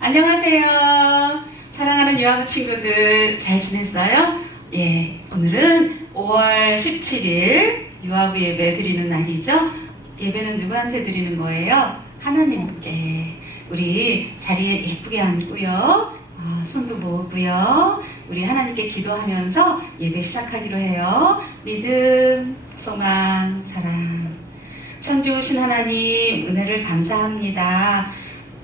안녕하세요. 사랑하는 유아부 친구들 잘 지냈어요? 예, 오늘은 5월 17일 유아부 예배 드리는 날이죠. 예배는 누구한테 드리는 거예요? 하나님께. 우리 자리에 예쁘게 앉고요. 손도 모으고요. 우리 하나님께 기도하면서 예배 시작하기로 해요. 믿음, 소망, 사랑. 참 좋으신 하나님, 은혜를 감사합니다.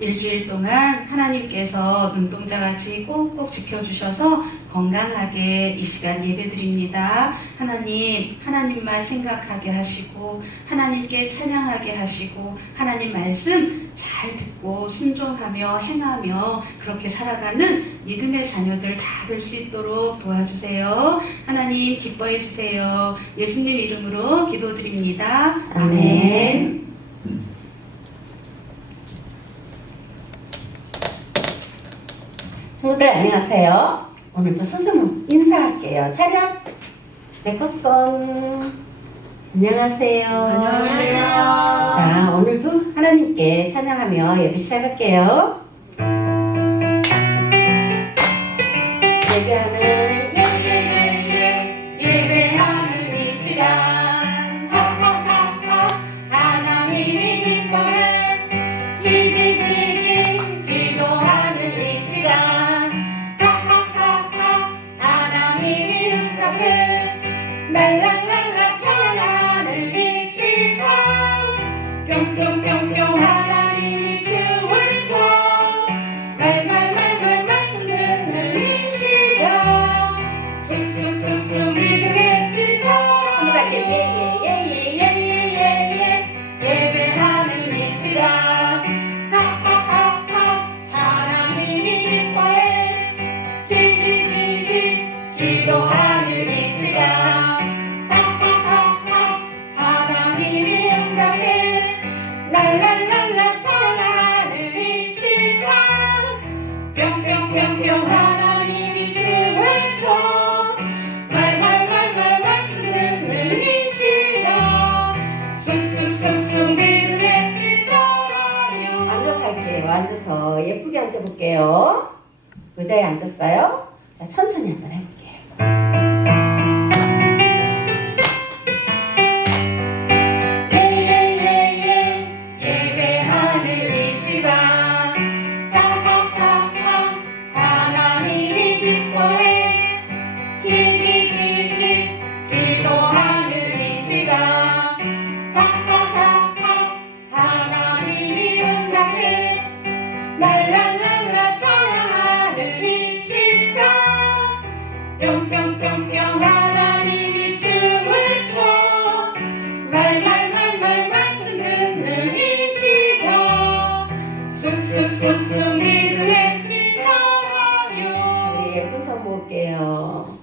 일주일 동안 하나님께서 눈동자같이 꼭꼭 지켜주셔서 건강하게 이 시간 예배드립니다. 하나님, 하나님만 생각하게 하시고 하나님께 찬양하게 하시고 하나님 말씀 잘 듣고 순종하며 행하며 그렇게 살아가는 믿음의 자녀들 다 될 수 있도록 도와주세요. 하나님 기뻐해 주세요. 예수님 이름으로 기도드립니다. 아멘. 친구들 안녕하세요. 오늘도 선생님 인사할게요. 촬영 백합선 안녕하세요. 안녕하세요. 자, 오늘도 하나님께 찬양하며 예배 시작할게요. 예배하는 예배하는 이 시간 하나님이 기뻐해 기도하는 이 시간 하나님이 응답해 랄랄랄라 찬양하는 이 시간 뿅뿅뿅뿅 하나님이 춤을 춰 말말말말 말씀 듣는 이 시간 쑥쑥쑥쑥 믿음의 빛처럼 예예예예예예예예 예배하는 이 시간 하나님이 기뻐해 기도하는 이 시간 하나님이 응답해 랄랄랄라 찬양하는 이 시간 뿅뿅뿅뿅 하나님이 춤을 춰 말말말말 말씀 듣는 이 시간 쑥쑥쑥쑥 믿음의 빛처럼 앉아서 할게요. 앉아서 예쁘게 앉아볼게요. 의자에 앉았어요? 자, 천천히 한번 해볼게요. 예배하는 이 시간 하나님이 기뻐해 기도하는 이 시간 하나님이 응답해 랄랄랄라 찬양하는 이 시간 뿅뿅뿅뿅 하나님이 춤을 춰 말말말말 말씀 듣는 이 시간 쑥쑥쑥쑥 믿음의 빛처럼요. 우리 예쁜 손 모을게요.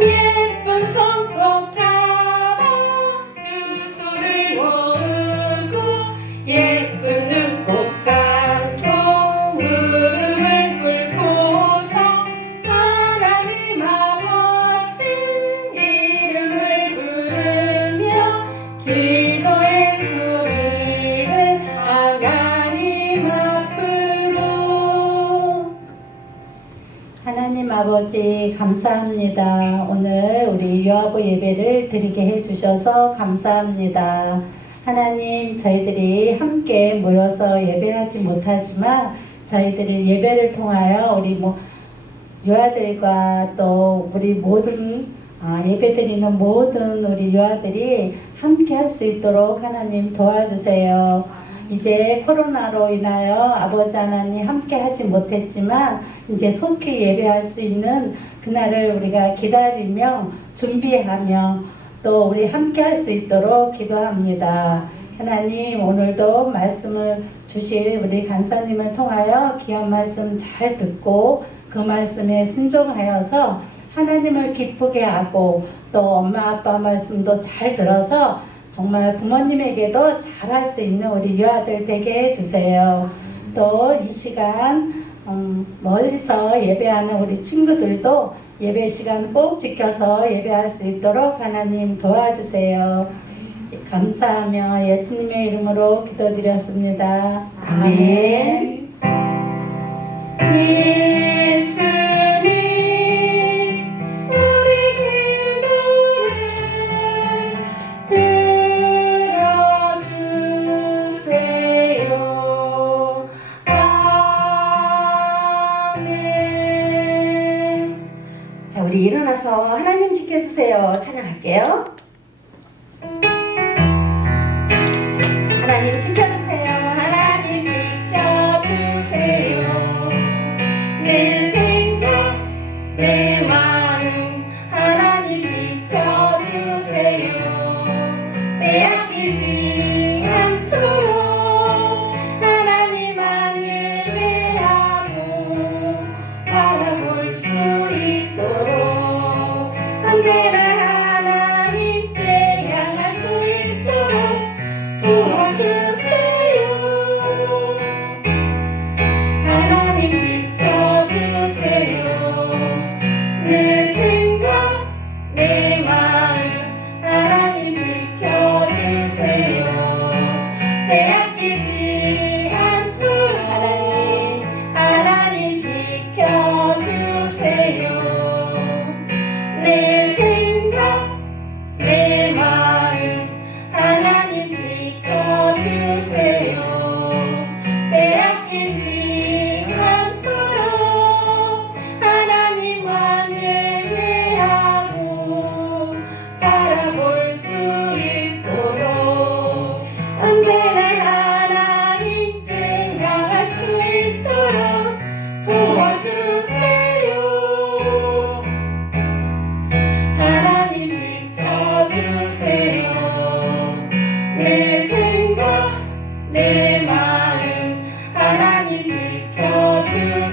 예쁜 손 꼭 잡아 두 손을 모으고 예쁜 눈 꼭 감고 무릎을 꿇고서 하나님 아버지 이름을 부르며 기도의 소리를 하나님 앞으로. 하나님 아버지 감사합니다. 오늘 우리 유아부 예배를 드리게 해주셔서 감사합니다. 하나님, 저희들이 함께 모여서 예배하지 못하지만 저희들이 예배를 통하여 우리 유아들과 또 우리 모든 예배드리는 모든 우리 유아들이 함께 할 수 있도록 하나님 도와주세요. 이제 코로나로 인하여 아버지 하나님 함께 하지 못했지만 이제 속히 예배할 수 있는 그날을 우리가 기다리며 준비하며 또 우리 함께 할 수 있도록 기도합니다. 하나님, 오늘도 말씀을 주실 우리 간사님을 통하여 귀한 말씀 잘 듣고 그 말씀에 순종하여서 하나님을 기쁘게 하고 또 엄마 아빠 말씀도 잘 들어서 정말 부모님에게도 잘할 수 있는 우리 유아들 되게 해주세요. 또 이 시간 멀리서 예배하는 우리 친구들도 예배 시간 꼭 지켜서 예배할 수 있도록 하나님 도와주세요. 감사하며 예수님의 이름으로 기도드렸습니다. 아멘. 예수님 우리 기도를 들어주세요. 아멘. 자, 우리 일어나서 하나님 지켜주세요. 찬양할게요. 하나님 지켜주세요. 하나님 지켜주세요. 내 생각, 내 마음 하나님 지켜주세요. 빼앗기지 않도록 하나님만 예배하고 바라볼 수 있도록 언제나 하나님께 향할 수 있도록 도와주세요. 하나님 지켜주세요. 내 생각, 내 마음 하나님 지켜주세요. 빼앗기지 않도록 하나님 지켜주세요. 내 생각, 내 마음 하나님 지켜주세요. 빼앗기지 않도록 하나님만 예배하고 바라볼 수 있도록 언제나 하나님께 향할 수 있도록 도와주세요. 하나님 지켜주세요. 내 생각, 내 마음 하나님 지켜주세요.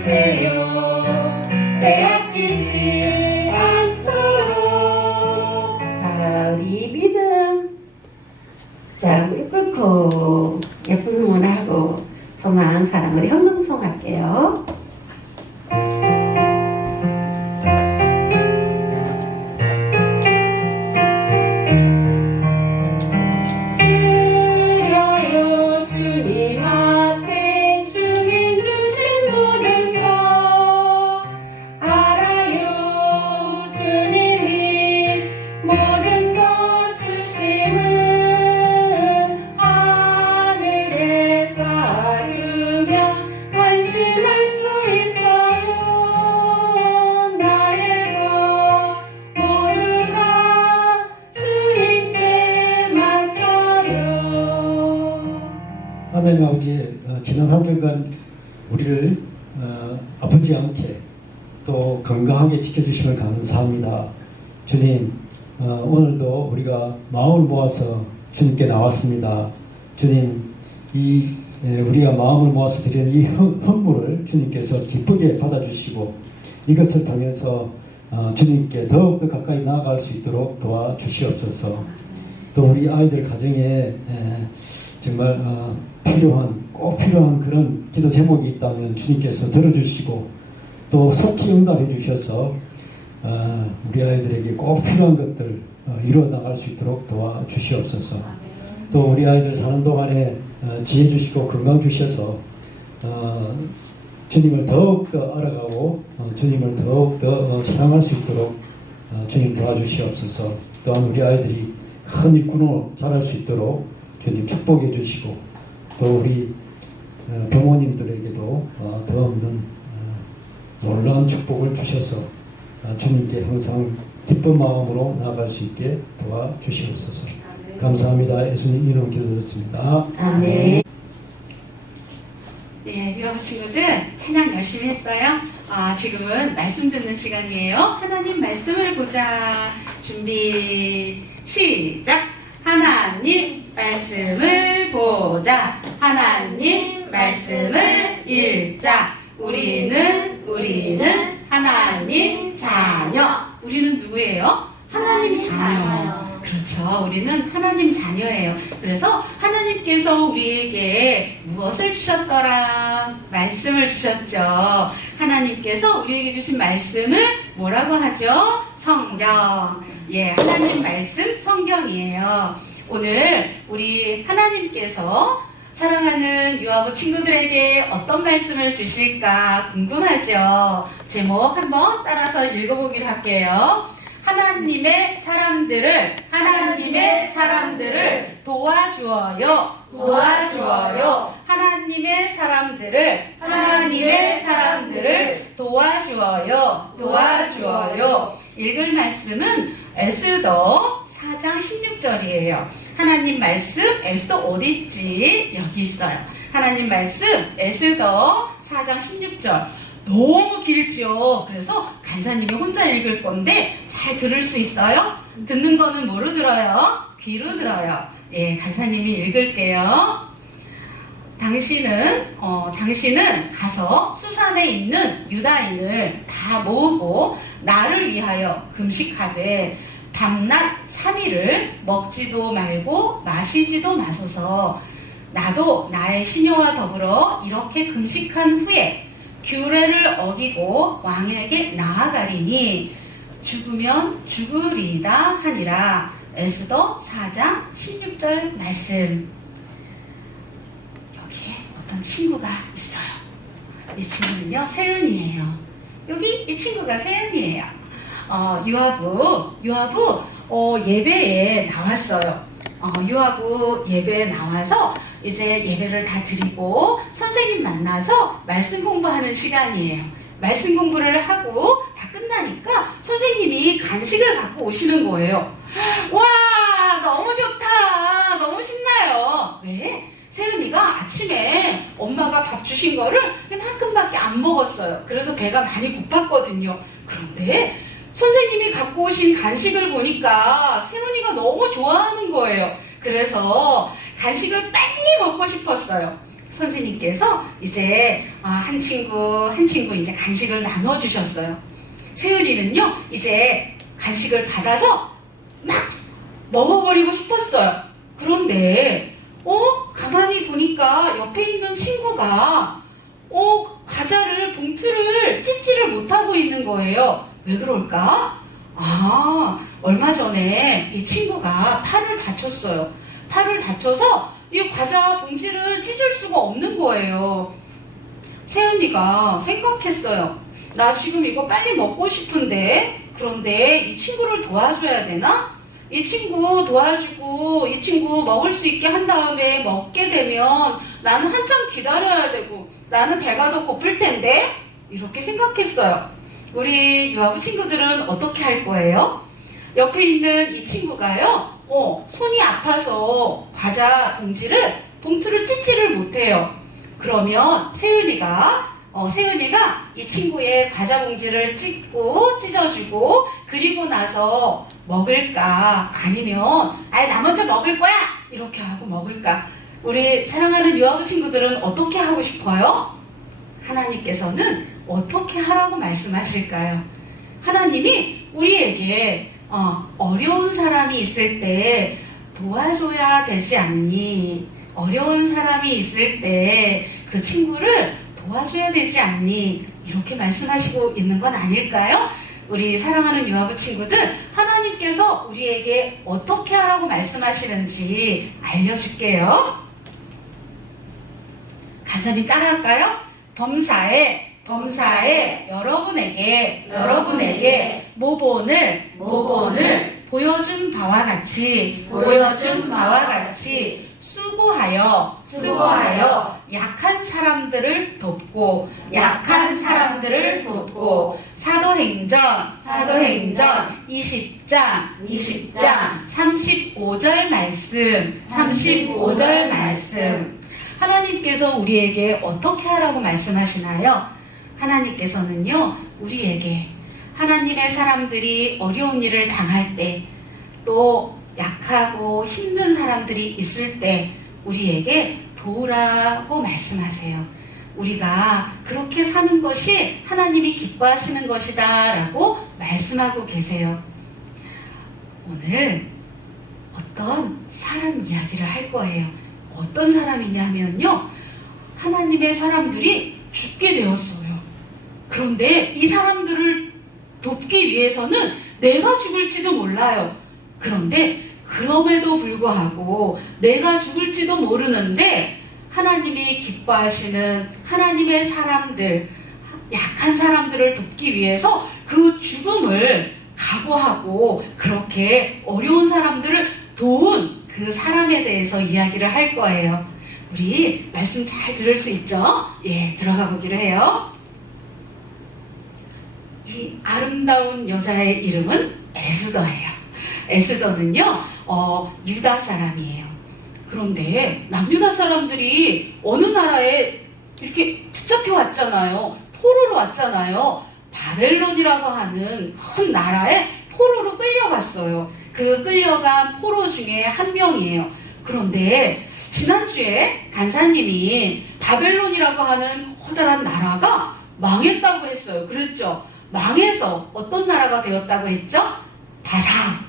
빼앗기지 않도록. 자, 우리 믿음. 자, 우리 꿇고 예쁜 응원하고 소망 사랑 우리 헌금송 할게요. 드려요 주님 앞에 주님 주신 모든 것 알아요. 주님이 모든 것 주심은 하늘에 쌓으며 안심할 수 있어요. 나의 것 모두 다 주님께 맡겨요. 하나님 아버지, 지난 한 주간 우리를 아프지 않게 또 건강하게 지켜주심을 감사합니다. 주님, 오늘도 우리가 마음을 모아서 주님께 나왔습니다. 주님, 우리가 마음을 모아서 드리는 이 헌물을 주님께서 기쁘게 받아주시고 이것을 통해서 주님께 더욱더 가까이 나아갈 수 있도록 도와주시옵소서. 또 우리 아이들 가정에 정말 꼭 필요한 그런 기도 제목이 있다면 주님께서 들어주시고 또 속히 응답해 주셔서 우리 아이들에게 꼭 필요한 것들 이루어 나갈 수 있도록 도와주시옵소서. 또 우리 아이들 사는 동안에 지혜 주시고 건강 주셔서 주님을 더욱더 알아가고 주님을 더욱더 사랑할 수 있도록 주님 도와주시옵소서. 또한 우리 아이들이 큰 일꾼으로 자랄 수 있도록 주님 축복해 주시고 또 우리 부모님들에게도 더 없는 놀라운 축복을 주셔서 주님께 항상 기쁜 마음으로 나아갈 수 있게 도와주시옵소서. 감사합니다. 예수님 이름 기도드렸습니다. 아멘. 네, 유아부 친구들 찬양 열심히 했어요. 지금은 말씀 듣는 시간이에요. 하나님 말씀을 보자. 준비 시작. 하나님 말씀을 보자. 하나님 말씀을 읽자. 우리는 하나님 자녀. 우리는 누구예요? 하나님 자녀. 그렇죠. 그렇죠. 우리는 하나님 자녀예요. 그래서 하나님께서 우리에게 무엇을 주셨더라? 말씀을 주셨죠. 하나님께서 우리에게 주신 말씀을 뭐라고 하죠? 성경. 예, 하나님 말씀 성경이에요. 오늘 우리 하나님께서 사랑하는 유아부 친구들에게 어떤 말씀을 주실까 궁금하죠? 제목 한번 따라서 읽어보기로 할게요. 하나님의 사람들을 도와주어요. 하나님의 사람들을 도와주어요. 읽을 말씀은 에스더 4장 16절이에요. 하나님 말씀 에스더 어디 있지? 여기 있어요. 하나님 말씀 에스더 4장 16절. 너무 길지요. 그래서 간사님이 혼자 읽을 건데 잘 들을 수 있어요? 듣는 거는 뭐로 들어요? 귀로 들어요. 예, 간사님이 읽을게요. 당신은 가서 수산에 있는 유다인을 다 모으고 나를 위하여 금식하되 밤낮 3일을 먹지도 말고 마시지도 마소서. 나도 나의 시녀와 더불어 이렇게 금식한 후에 규례를 어기고 왕에게 나아가리니 죽으면 죽으리이다 하니라. 에스더 4장 16절 말씀. 여기 어떤 친구가 있어요. 이 친구는요 세은이에요. 여기 이 친구가 세은이에요. 유아부 예배에 나왔어요. 유아부 예배에 나와서 이제 예배를 다 드리고 선생님 만나서 말씀 공부하는 시간이에요. 말씀 공부를 하고 다 끝나니까 선생님이 간식을 갖고 오시는 거예요. 와, 너무 좋다. 너무 신나요. 왜? 세은이가 아침에 엄마가 밥 주신 거를 이만큼밖에 안 먹었어요. 그래서 배가 많이 고팠거든요. 그런데 선생님이 갖고 오신 간식을 보니까 세은이가 너무 좋아하는 거예요. 그래서 간식을 빨리 먹고 싶었어요. 선생님께서 이제 한 친구 이제 간식을 나눠주셨어요. 세은이는요, 이제 간식을 받아서 막 먹어버리고 싶었어요. 그런데, 가만히 보니까 옆에 있는 친구가, 과자를, 봉투를 찢지를 못하고 있는 거예요. 왜 그럴까? 얼마 전에 이 친구가 팔을 다쳤어요. 팔을 다쳐서 이 과자 봉지를 찢을 수가 없는 거예요. 세은이가 생각했어요. 나 지금 이거 빨리 먹고 싶은데, 그런데 이 친구를 도와줘야 되나? 이 친구 도와주고 이 친구 먹을 수 있게 한 다음에 먹게 되면 나는 한참 기다려야 되고 나는 배가 더 고플 텐데, 이렇게 생각했어요. 우리 유아부 친구들은 어떻게 할 거예요? 옆에 있는 이 친구가요, 손이 아파서 과자 봉투를 찢지를 못해요. 그러면 세은이가 이 친구의 과자 봉지를 찢어주고 그리고 나서 먹을까? 아니면 나 먼저 먹을 거야! 이렇게 하고 먹을까? 우리 사랑하는 유아부 친구들은 어떻게 하고 싶어요? 하나님께서는 어떻게 하라고 말씀하실까요? 하나님이 우리에게 어려운 사람이 있을 때 도와줘야 되지 않니? 어려운 사람이 있을 때 그 친구를 도와줘야 되지 않니? 이렇게 말씀하시고 있는 건 아닐까요? 우리 사랑하는 유아부 친구들, 하나님께서 우리에게 어떻게 하라고 말씀하시는지 알려줄게요. 간사님 따라할까요? 범사에 여러분에게 모본을 보여준 바와 같이 수고하여 약한 사람들을 돕고 사도행전 20장 35절 말씀. 하나님께서 우리에게 어떻게 하라고 말씀하시나요? 하나님께서는요, 우리에게 하나님의 사람들이 어려운 일을 당할 때, 또 약하고 힘든 사람들이 있을 때 우리에게 도우라고 말씀하세요. 우리가 그렇게 사는 것이 하나님이 기뻐하시는 것이다 라고 말씀하고 계세요. 오늘 어떤 사람 이야기를 할 거예요. 어떤 사람이냐면요. 하나님의 사람들이 죽게 되었어요. 그런데 이 사람들을 돕기 위해서는 내가 죽을지도 몰라요. 그런데 그럼에도 불구하고 내가 죽을지도 모르는데 하나님이 기뻐하시는 하나님의 사람들, 약한 사람들을 돕기 위해서 그 죽음을 각오하고 그렇게 어려운 사람들을 도운 그 사람에 대해서 이야기를 할 거예요. 우리 말씀 잘 들을 수 있죠? 예, 들어가 보기로 해요. 이 아름다운 여자의 이름은 에스더예요. 에스더는요, 유다 사람이에요. 그런데 남유다 사람들이 어느 나라에 이렇게 붙잡혀 왔잖아요. 포로로 왔잖아요. 바벨론이라고 하는 큰 나라에 포로로 끌려갔어요. 그 끌려간 포로 중에 한 명이에요. 그런데 지난주에 간사님이 바벨론이라고 하는 커다란 나라가 망했다고 했어요. 그랬죠? 망해서 어떤 나라가 되었다고 했죠? 바사.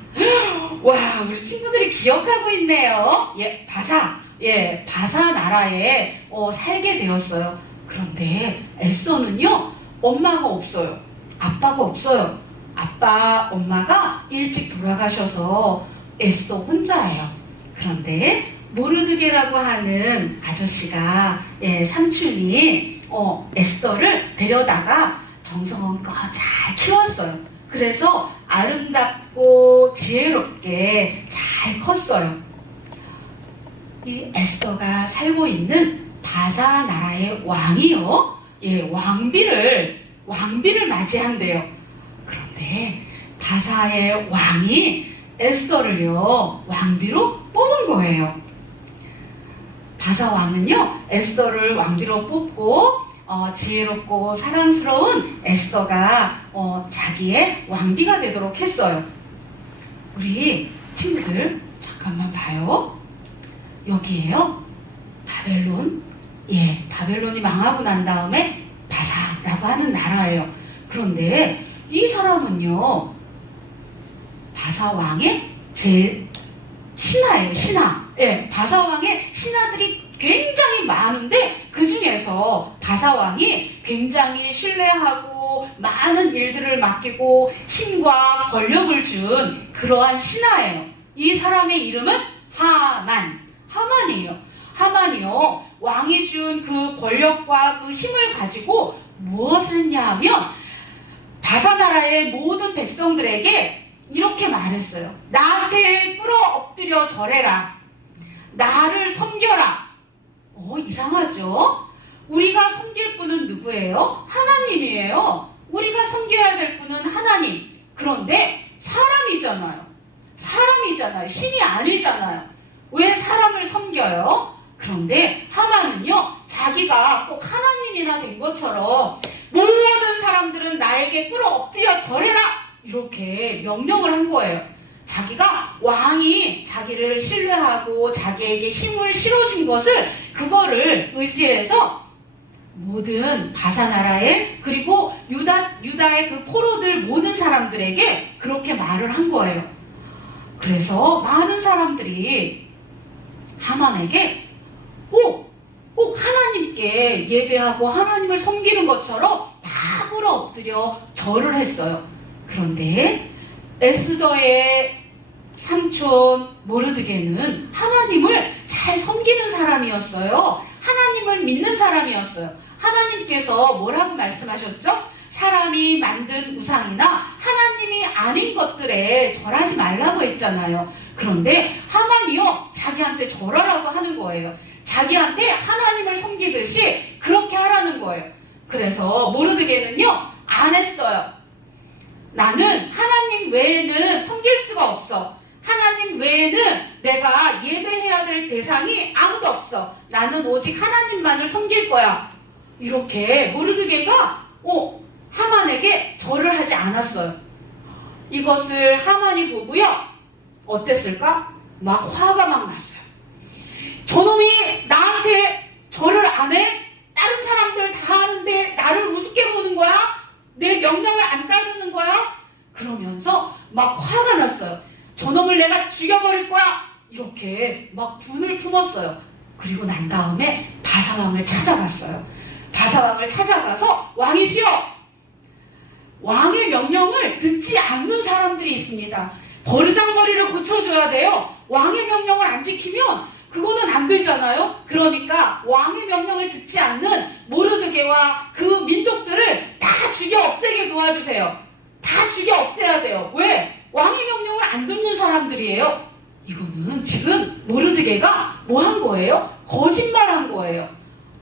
와, 우리 친구들이 기억하고 있네요. 예, 바사. 예, 바사 나라에 살게 되었어요. 그런데 에스더는요, 엄마가 없어요. 아빠가 없어요. 아빠, 엄마가 일찍 돌아가셔서 에스더 혼자예요. 그런데 모르드게라고 하는 아저씨가, 예, 삼촌이 에스더를 데려다가 정성껏 잘 키웠어요. 그래서 아름답고 지혜롭게 잘 컸어요. 이 에스더가 살고 있는 바사 나라의 왕이요, 예, 왕비를 맞이한대요. 그런데 바사의 왕이 에스더를요, 왕비로 뽑은 거예요. 바사 왕은요, 에스더를 왕비로 뽑고 지혜롭고 사랑스러운 에스더가 자기의 왕비가 되도록 했어요. 우리 친구들 잠깐만 봐요. 여기에요. 바벨론. 예, 바벨론이 망하고 난 다음에 바사라고 하는 나라예요. 그런데 이 사람은요, 바사 왕의 신하예요. 신하. 예, 바사 왕의 신하들이 굉장히 많은데 그 중에서 바사 왕이 굉장히 신뢰하고 많은 일들을 맡기고 힘과 권력을 준 그러한 신하예요. 이 사람의 이름은 하만이에요. 하만이요, 왕이 준 그 권력과 그 힘을 가지고 무엇을 했냐 하면 바사 나라의 모든 백성들에게 이렇게 말했어요. 나한테 꿇어 엎드려 절해라. 나를 섬겨라. 이상하죠? 우리가 섬길 분은 누구예요? 하나님이에요. 우리가 섬겨야 될 분은 하나님. 그런데 사람이잖아요. 신이 아니잖아요. 왜 사람을 섬겨요? 그런데 하만은요, 자기가 꼭 하나님이나 된 것처럼 모든 사람들은 나에게 꿇어 엎드려 절해라, 이렇게 명령을 한 거예요. 자기가 왕이 자기를 신뢰하고 자기에게 힘을 실어준 것을, 그거를 의지해서 모든 바사 나라에, 그리고 유다의 그 포로들 모든 사람들에게 그렇게 말을 한 거예요. 그래서 많은 사람들이 하만에게 꼭 하나님께 예배하고 하나님을 섬기는 것처럼 다 꿇어 엎드려 절을 했어요. 그런데 에스더의 삼촌 모르드게는 하나님을 잘 섬기는 사람이었어요. 하나님을 믿는 사람이었어요. 하나님께서 뭐라고 말씀하셨죠? 사람이 만든 우상이나 하나님이 아닌 것들에 절하지 말라고 했잖아요. 그런데 하만이요, 자기한테 절하라고 하는 거예요. 자기한테 하나님을 섬기듯이 그렇게 하라는 거예요. 그래서 모르드게는요, 안 했어요. 나는 하나님 외에는 섬길 수가 없어. 하나님 외에는 내가 예배해야 될 대상이 아무도 없어. 나는 오직 하나님만을 섬길 거야. 이렇게 모르드게가 하만에게 절을 하지 않았어요. 이것을 하만이 보고요, 어땠을까? 막 화가 막 났어요. 저놈이 나한테 절을 안 해? 다른 사람들 다 하는데 나를 우습게 보는 거야? 내 명령을 안 따르는 거야? 그러면서 막 화가 났어요. 저놈을 내가 죽여버릴 거야. 이렇게 막 분을 품었어요. 그리고 난 다음에 바사왕을 찾아갔어요. 바사왕을 찾아가서 왕이시여, 왕의 명령을 듣지 않는 사람들이 있습니다. 버르장머리를 고쳐줘야 돼요. 왕의 명령을 안 지키면 그거는 안 되잖아요. 그러니까 왕의 명령을 듣지 않는 모르드게와 그 민족들을 다 죽여 없애게 도와주세요. 다 죽여 없애야 돼요. 왜? 왕의 명령을 안 듣는 사람들이에요. 이거는 지금 모르드게가 뭐 한 거예요? 거짓말한 거예요.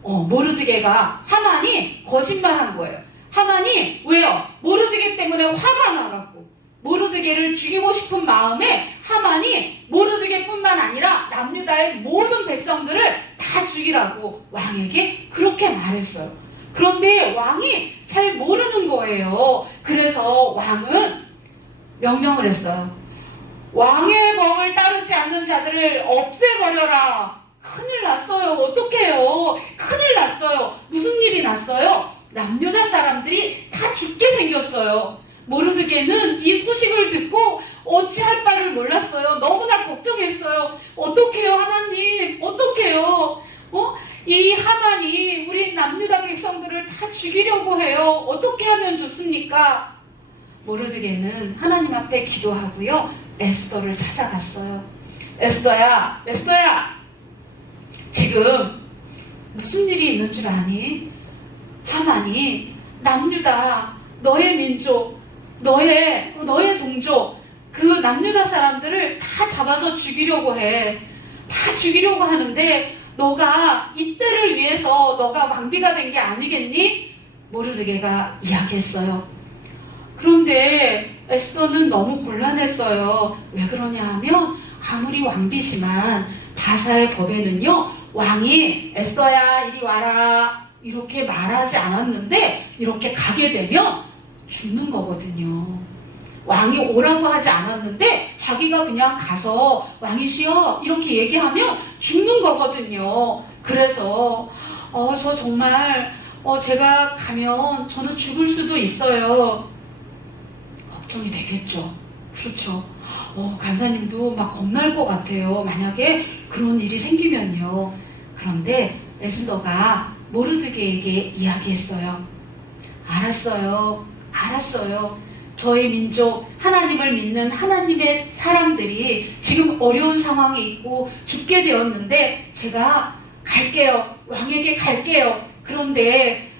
모르드게가, 하만이 거짓말한 거예요. 하만이 왜요? 모르드게 때문에 화가 나갖고 모르드게를 죽이고 싶은 마음에 하만이 모르드게뿐만 아니라 남유다의 모든 백성들을 다 죽이라고 왕에게 그렇게 말했어요. 그런데 왕이 잘 모르는 거예요. 그래서 왕은 명령을 했어요. 왕의 법을 따르지 않는 자들을 없애버려라. 큰일 났어요. 어떡해요? 큰일 났어요. 무슨 일이 났어요? 남유다 사람들이 다 죽게 생겼어요. 모르드게는 이 소식을 듣고 어찌할 바를 몰랐어요. 너무나 걱정했어요. 어떡해요, 하나님? 어떡해요? 이 하만이 우리 남유다 백성들을 다 죽이려고 해요. 어떻게 하면 좋습니까? 모르드게는 하나님 앞에 기도하고요. 에스더를 찾아갔어요. 에스더야, 에스더야, 지금 무슨 일이 있는 줄 아니? 하만이 남유다, 너의 민족, 너의 동족, 그 남유다 사람들을 다 잡아서 죽이려고 해. 다 죽이려고 하는데 너가 이때를 위해서 너가 왕비가 된 게 아니겠니? 모르드게가 이야기했어요. 그런데 에스더는 너무 곤란했어요. 왜 그러냐 하면 아무리 왕비지만 바사의 법에는요, 왕이 에스더야 이리 와라 이렇게 말하지 않았는데 이렇게 가게 되면 죽는 거거든요. 왕이 오라고 하지 않았는데 자기가 그냥 가서 왕이시여 이렇게 얘기하면 죽는 거거든요. 그래서 저 정말 제가 가면 저는 죽을 수도 있어요. 걱정이 되겠죠. 그렇죠. 간사님도 막 겁날 것 같아요. 만약에 그런 일이 생기면요. 그런데 에스더가 모르드게에게 이야기했어요. 알았어요. 저희 민족, 하나님을 믿는 하나님의 사람들이 지금 어려운 상황에 있고 죽게 되었는데 제가 갈게요. 왕에게 갈게요. 그런데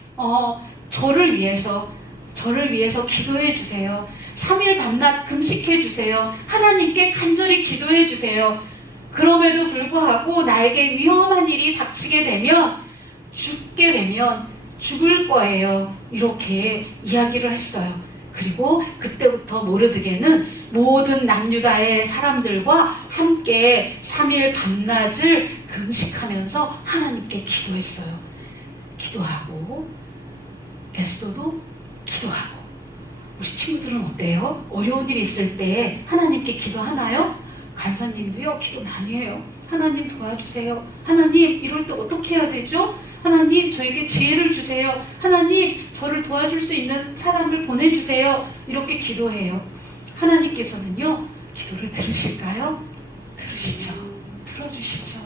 저를 위해서 기도해 주세요. 3일 밤낮 금식해 주세요. 하나님께 간절히 기도해 주세요. 그럼에도 불구하고 나에게 위험한 일이 닥치게 되면 죽게 되면 죽을 거예요. 이렇게 이야기를 했어요. 그리고 그때부터 모르드게는 모든 남유다의 사람들과 함께 3일 밤낮을 금식하면서 하나님께 기도했어요. 기도하고 에스더도 기도하고. 우리 친구들은 어때요? 어려운 일이 있을 때 하나님께 기도하나요? 간사님도요, 기도 많이 해요. 하나님 도와주세요. 하나님 이럴 때 어떻게 해야 되죠? 하나님 저에게 지혜를 주세요. 하나님 저를 도와줄 수 있는 사람을 보내주세요. 이렇게 기도해요. 하나님께서는요, 기도를 들으실까요? 들으시죠. 들어주시죠.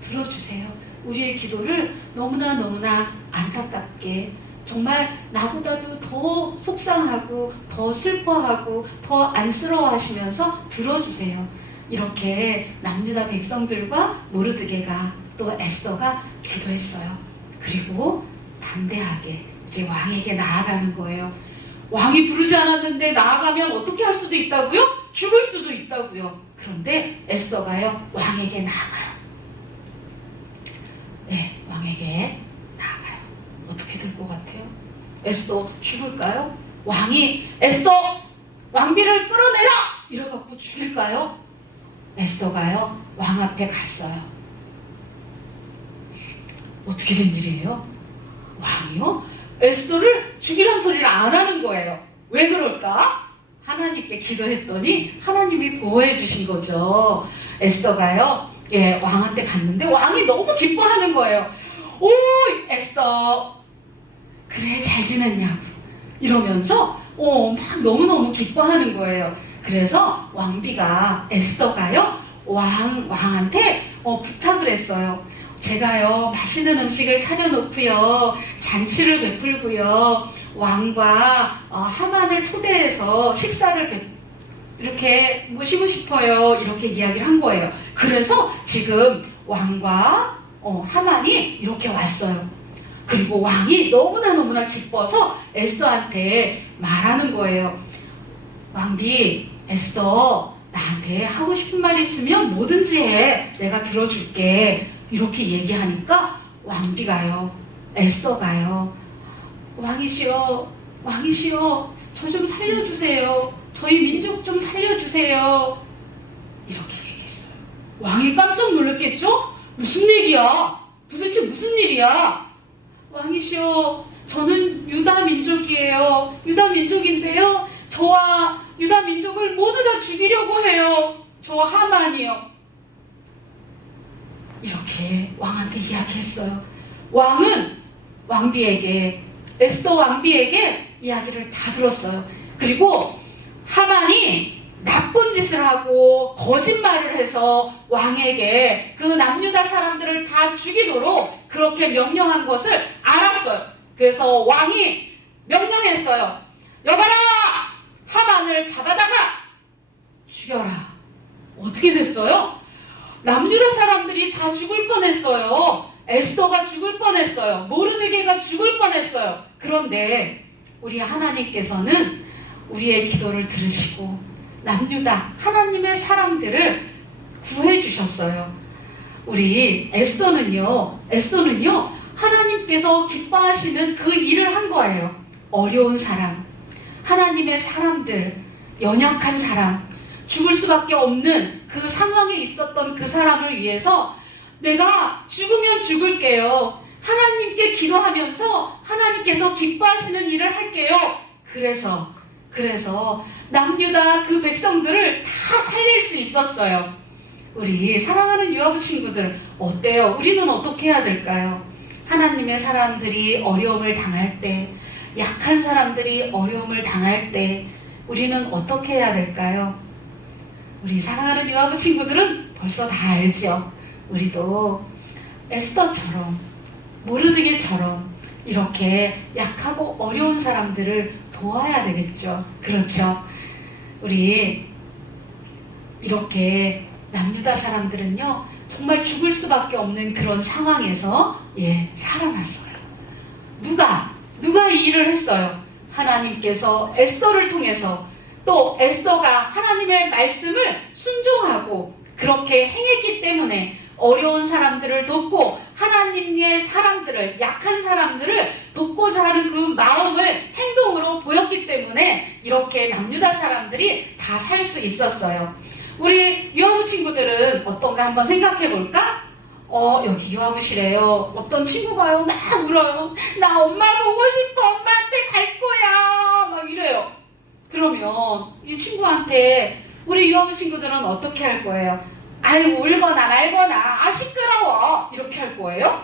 들어주세요. 우리의 기도를 너무나 안타깝게, 정말 나보다도 더 속상하고 더 슬퍼하고 더 안쓰러워하시면서 들어주세요. 이렇게 남유다 백성들과 모르드게가 또 에스더가 기도했어요. 그리고 담대하게 이제 왕에게 나아가는 거예요. 왕이 부르지 않았는데 나아가면 어떻게 할 수도 있다고요? 죽을 수도 있다고요. 그런데 에스더가요, 왕에게 나아가요. 네, 왕에게 나아가요. 어떻게 될 것 같아요? 에스더 죽을까요? 왕이 에스더 왕비를 끌어내라! 이래갖고 죽일까요? 에스더가요, 왕 앞에 갔어요. 어떻게 된 일이에요? 왕이요? 에스더를 죽이란 소리를 안 하는 거예요. 왜 그럴까? 하나님께 기도했더니 하나님이 보호해 주신 거죠. 에스더가요, 왕한테 갔는데 왕이 너무 기뻐하는 거예요. 오, 에스더, 그래 잘 지냈냐고 이러면서 막 너무너무 기뻐하는 거예요. 그래서 왕비가 에스더가요 왕한테 부탁을 했어요. 제가요 맛있는 음식을 차려놓고요 잔치를 베풀고요 왕과 하만을 초대해서 식사를 이렇게 모시고 싶어요. 이렇게 이야기를 한 거예요. 그래서 지금 왕과 하만이 이렇게 왔어요. 그리고 왕이 너무나 기뻐서 에스더한테 말하는 거예요. 왕비 에스더, 나한테 하고 싶은 말 있으면 뭐든지 해. 내가 들어줄게. 이렇게 얘기하니까 왕비가요, 에스더가요, 왕이시여, 저 좀 살려주세요. 저희 민족 좀 살려주세요. 이렇게 얘기했어요. 왕이 깜짝 놀랐겠죠? 무슨 얘기야? 도대체 무슨 일이야? 왕이시여, 저는 유다 민족이에요. 유다 민족인데요. 저와 유다 민족을 모두 다 죽이려고 해요. 저와 하만이요. 이렇게 왕한테 이야기했어요. 왕은 왕비에게, 에스더 왕비에게 이야기를 다 들었어요. 그리고 하만이 나쁜 짓을 하고 거짓말을 해서 왕에게 그 남유다 사람들을 다 죽이도록 그렇게 명령한 것을 알았어요. 그래서 왕이 명령했어요. 여봐라! 하만을 잡아다가 죽여라. 어떻게 됐어요? 남유다 사람들이 다 죽을 뻔했어요. 에스더가 죽을 뻔했어요. 모르드게가 죽을 뻔했어요. 그런데 우리 하나님께서는 우리의 기도를 들으시고 남유다 하나님의 사람들을 구해 주셨어요. 우리 에스더는요 하나님께서 기뻐하시는 그 일을 한 거예요. 어려운 사람, 하나님의 사람들, 연약한 사람, 죽을 수밖에 없는 그 상황에 있었던 그 사람을 위해서 내가 죽으면 죽을게요. 하나님께 기도하면서 하나님께서 기뻐하시는 일을 할게요. 그래서 남유다 그 백성들을 다 살릴 수 있었어요. 우리 사랑하는 유아부 친구들 어때요? 우리는 어떻게 해야 될까요? 하나님의 사람들이 어려움을 당할 때, 약한 사람들이 어려움을 당할 때 우리는 어떻게 해야 될까요? 우리 사랑하는 유아부 친구들은 벌써 다 알죠. 우리도 에스더처럼, 모르드게처럼 이렇게 약하고 어려운 사람들을 도와야 되겠죠. 그렇죠. 우리 이렇게 남유다 사람들은요 정말 죽을 수밖에 없는 그런 상황에서 살아났어요. 누가 이 일을 했어요? 하나님께서 에스더를 통해서, 또 에스더가 하나님의 말씀을 순종하고 그렇게 행했기 때문에 어려운 사람들을 돕고 하나님의 사람들을, 약한 사람들을 돕고자 하는 그 마음을 행동으로 보였기 때문에 이렇게 남유다 사람들이 다 살 수 있었어요. 우리 유아부 친구들은 어떤가 한번 생각해 볼까? 여기 유아부시래요. 어떤 친구가요 막 울어요. 나 엄마 보고 싶어. 엄마한테 갈 거야. 막 이래요. 그러면 이 친구한테 우리 유아부 친구들은 어떻게 할 거예요? 아유, 울거나 말거나, 시끄러워, 이렇게 할 거예요?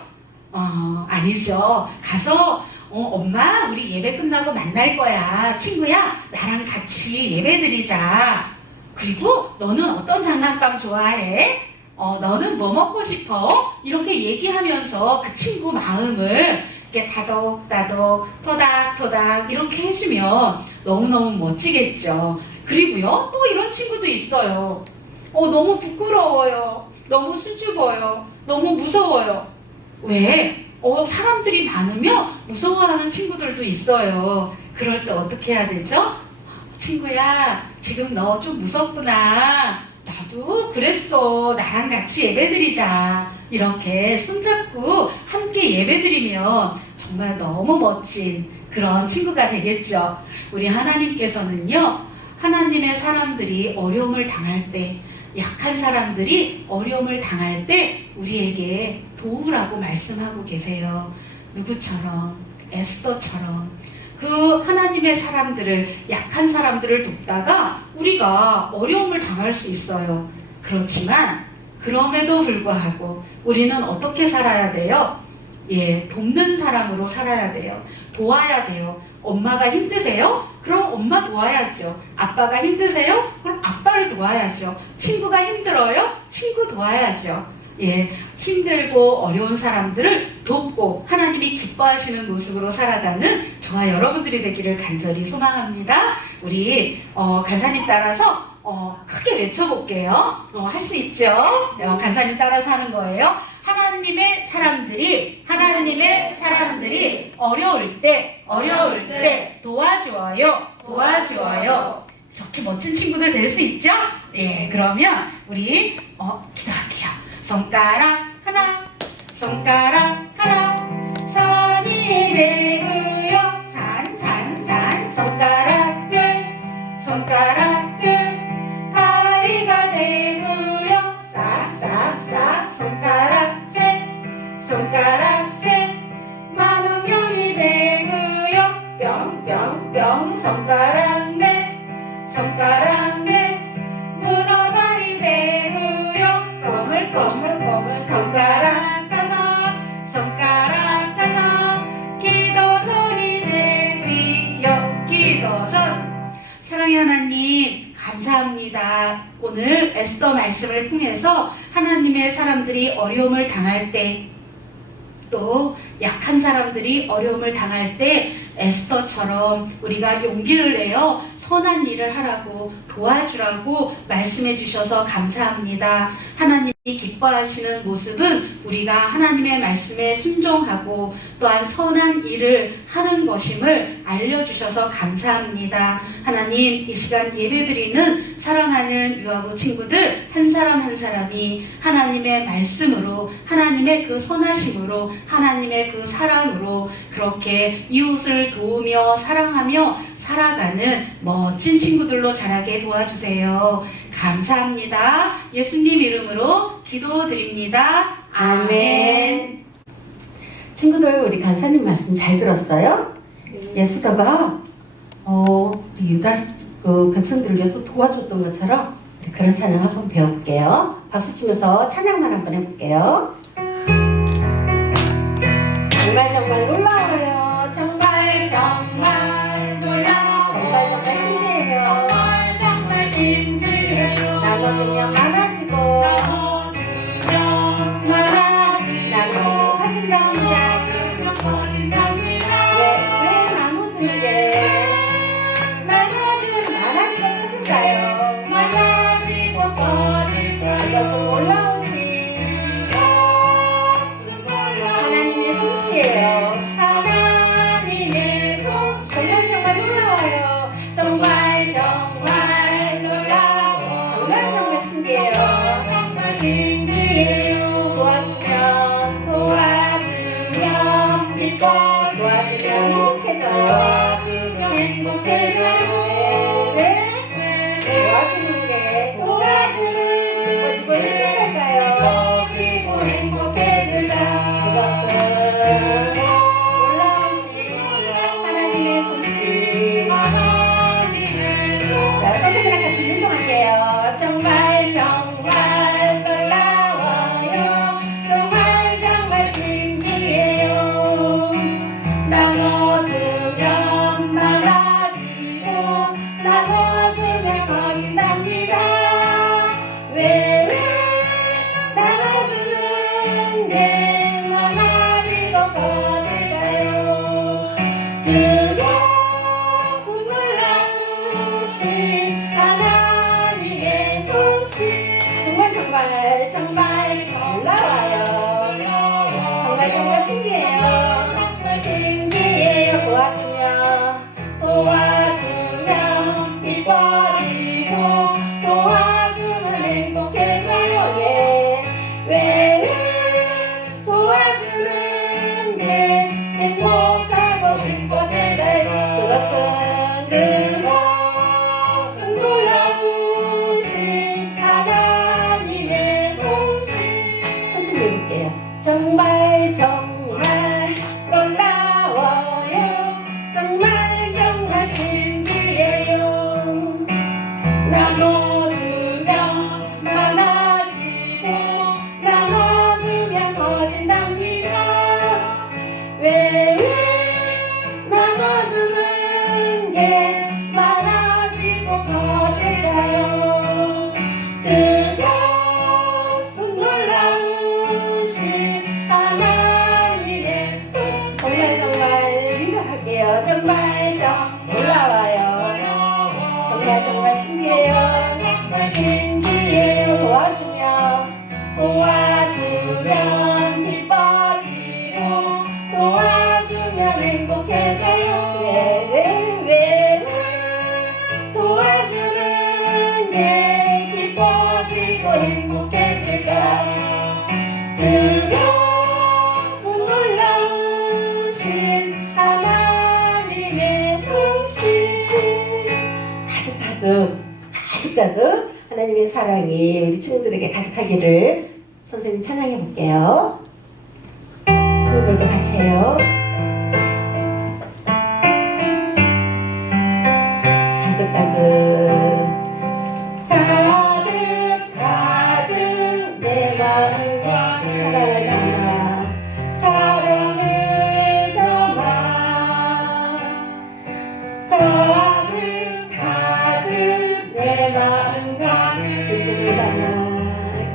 아니죠. 가서 엄마 우리 예배 끝나고 만날 거야. 친구야, 나랑 같이 예배 드리자. 그리고 너는 어떤 장난감 좋아해? 너는 뭐 먹고 싶어? 이렇게 얘기하면서 그 친구 마음을 이렇게 다독다독, 토닥토닥 이렇게 해주면 너무너무 멋지겠죠. 그리고요, 또 이런 친구도 있어요. 너무 부끄러워요. 너무 수줍어요. 너무 무서워요. 왜? 사람들이 많으면 무서워하는 친구들도 있어요. 그럴 때 어떻게 해야 되죠? 친구야, 지금 너 좀 무섭구나. 나도 그랬어. 나랑 같이 예배드리자. 이렇게 손잡고 함께 예배드리면 정말 너무 멋진 그런 친구가 되겠죠. 우리 하나님께서는요, 하나님의 사람들이 어려움을 당할 때, 약한 사람들이 어려움을 당할 때 우리에게 도우라고 말씀하고 계세요. 누구처럼? 에스더처럼. 그 하나님의 사람들을, 약한 사람들을 돕다가 우리가 어려움을 당할 수 있어요. 그렇지만 그럼에도 불구하고 우리는 어떻게 살아야 돼요? 돕는 사람으로 살아야 돼요. 도와야 돼요. 엄마가 힘드세요? 그럼 엄마 도와야죠. 아빠가 힘드세요? 그럼 서로를 도와야죠. 친구가 힘들어요? 친구 도와야죠. 예, 힘들고 어려운 사람들을 돕고 하나님이 기뻐하시는 모습으로 살아가는 저와 여러분들이 되기를 간절히 소망합니다. 우리 간사님 따라서 크게 외쳐볼게요. 할 수 있죠? 간사님 따라서 하는 거예요. 하나님의 사람들이 어려울 때 도와주어요. 이렇게 멋진 친구들 될 수 있죠? 예, 그러면 우리 기도할게요. 손가락 하나, 산이 되고요. 산, 손가락 둘, 가리가 되고요. 싹, 손가락 셋, 망원경이 되고요. 뿅, 손가락 넷, 문어발이 되고요. 거물, 손가락 다섯, 기도손이 되지요. 기도손. 사랑의 하나님, 감사합니다. 오늘 에스더 말씀을 통해서 하나님의 사람들이 어려움을 당할 때, 또 약한 사람들이 어려움을 당할 때 에스더처럼 우리가 용기를 내어 선한 일을 하라고 도와주라고 말씀해 주셔서 감사합니다. 하나님이 기뻐하시는 모습은 우리가 하나님의 말씀에 순종하고 또한 선한 일을 하는 것임을 알려주셔서 감사합니다. 하나님, 이 시간 예배드리는 사랑하는 유아부 친구들 한 사람 한 사람이 하나님의 말씀으로, 하나님의 그 선하심으로, 하나님의 그 사랑으로 그렇게 이웃을 도우며 사랑하며 살아가는 멋진 친구들로 자라게 도와주세요. 감사합니다. 예수님 이름으로 기도드립니다. 아멘. 친구들, 우리 간사님 말씀 잘 들었어요? 예수다가 유다 그 백성들을 위해서 도와줬던 것처럼 그런 찬양 한번 배워볼게요. 박수 치면서 찬양만 한번 해볼게요. 정말 놀라워요. 정말 놀라워요. 정말 신기해요. 나눠주면 많아지고 나눠 커진답니다. 왜 나눠주는 게 많아지고 커질까요? 이것은 놀라우신 하나님의 솜씨예요. 하나님의 솜씨. 정말 놀라워요. 정말 놀라워. 정말 신기해요. 도와주면 행복해져요. 도와주는 게 기뻐지고 행복할까요? 그것은 놀라우신 하나님의 솜씨. 자, 선생님이랑 같이 운동할게요. 정말 놀라워요. 정말 신기해요. 나눠주면 많아지고 나눠주면 커진답니다. 왜 나눠주는 게 많아지고 커질까요? 그것은 놀라우신 하나님의 솜씨. 정말 놀라워요. 정말 신기해요. 도와주면 기뻐지고 도와주면 행복해져요. 왜 도와주는 게 행복하고 기뻐져요. 그것은 놀라우신 하나님의 솜씨. 천천히 그것은 놀라우신 하나님의 손. 정말 인정할게요. 정말 놀라워요. 정말 신기해요. 도와주면 기뻐지고 도와주면 행복해져요. 왜 도와주는 게 기뻐지고 행복해질까? 그것은 놀라우신 하나님의 솜씨. 가득 하나님의 사랑이 우리 친구들에게 가득하기를 선생님 찬양해 볼게요. 친구들도 같이 해요. 가득 내 마음과 사랑을 담아 가득 내 마음과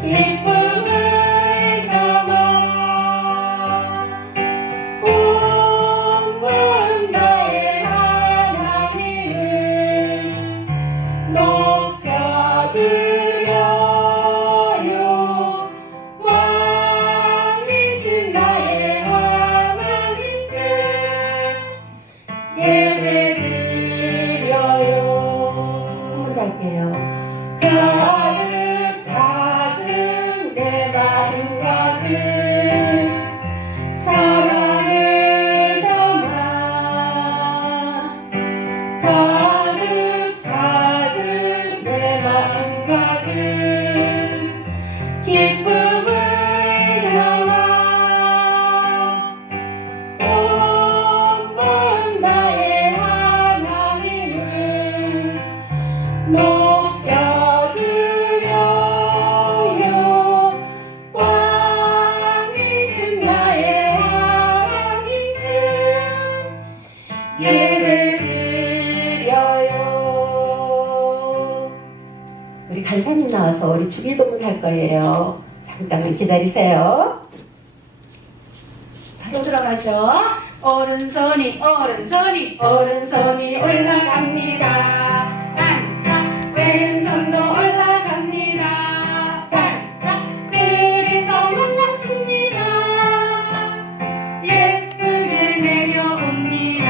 기쁨을 담아 온 마음 다해 하나님을 높여드려요. 왕이신 나의 하나님께 예배드려요. 한번 더 할게요. 가득 내 마음 가득 사랑을 담아 가득 내 마음 가득 기쁨을 담아 온 마음 다해 하나님을 높여드려요. 왕이신 나의 하나님께 예배드려요. 우리 간사님 나와서 우리 주기도문 할 거예요. 잠깐만 기다리세요. 바로 들어가죠. 오른손이 올라갑니다. 반짝 왼손도 올라갑니다. 반짝 그래서 만났습니다. 예쁘게 내려옵니다.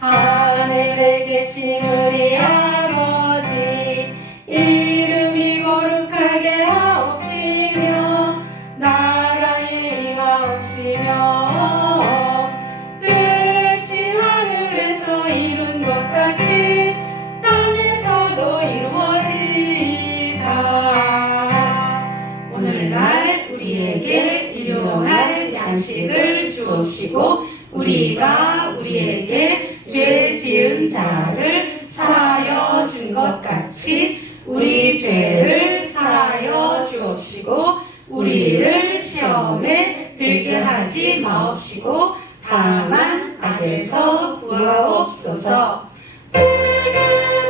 하늘에 계신 우리 아버지 이름이 거룩하게 하옵시며 나라의 임하옵시며 뜻이 하늘에서 이룬 것 같이 땅에서도 이루어지이다. 오늘날 우리에게 일용할 양식을 주옵시고 우리가 우리에게 죄 지은 자를 사하여 준 것 같이 우리 죄를 사하여 주옵시고 우리를 시험에 들게 하지 마옵시고 다만 악에서 구하옵소서. 큰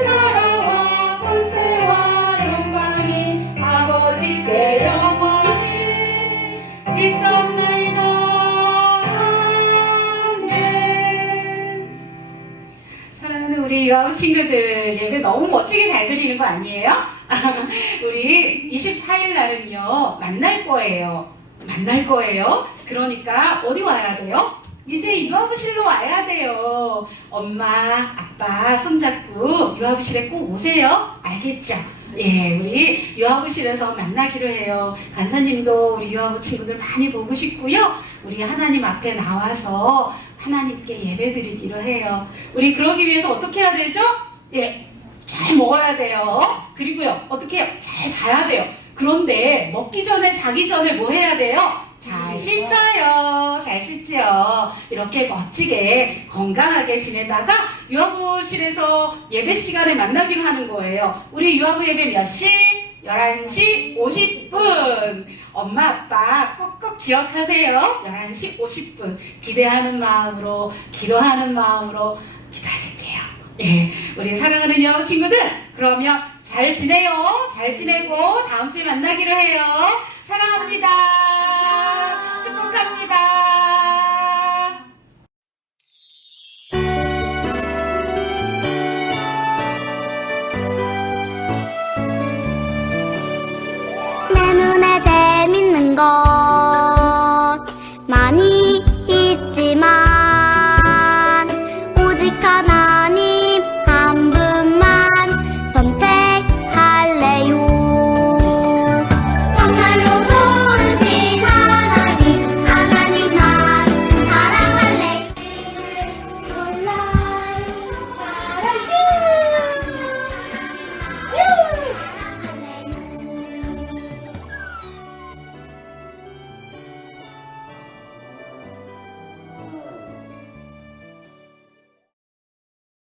나라와 권세와 영광이 아버지께 영원히 있옵나이다. 아멘. 사랑하는 우리 유아부 친구들 예배 너무 멋지게 잘 드리는 거 아니에요? 우리 24일 날은요 만날 거예요. 그러니까 어디 와야 돼요? 이제 유아부실로 와야 돼요. 엄마, 아빠 손잡고 유아부실에 꼭 오세요. 알겠죠? 예, 우리 유아부실에서 만나기로 해요. 간사님도 우리 유아부 친구들 많이 보고 싶고요. 우리 하나님 앞에 나와서 하나님께 예배드리기로 해요. 우리 그러기 위해서 어떻게 해야 되죠? 예, 잘 먹어야 돼요. 그리고요, 어떻게 해요? 잘 자야 돼요. 그런데 먹기 전에 자기 전에 뭐 해야 돼요? 잘 씻어요. 잘 씻지요. 이렇게 멋지게 건강하게 지내다가 유아부실에서 예배 시간에 만나기로 하는 거예요. 우리 유아부 예배 몇 시? 11시 50분. 엄마 아빠 꼭꼭 기억하세요. 11시 50분. 기대하는 마음으로 기도하는 마음으로 기다릴게요. 예, 우리 사랑하는 유아부 친구들, 그러면 잘 지내요. 잘 지내고 다음 주에 만나기로 해요. 사랑합니다. 축복합니다. 내 눈에 재밌는 거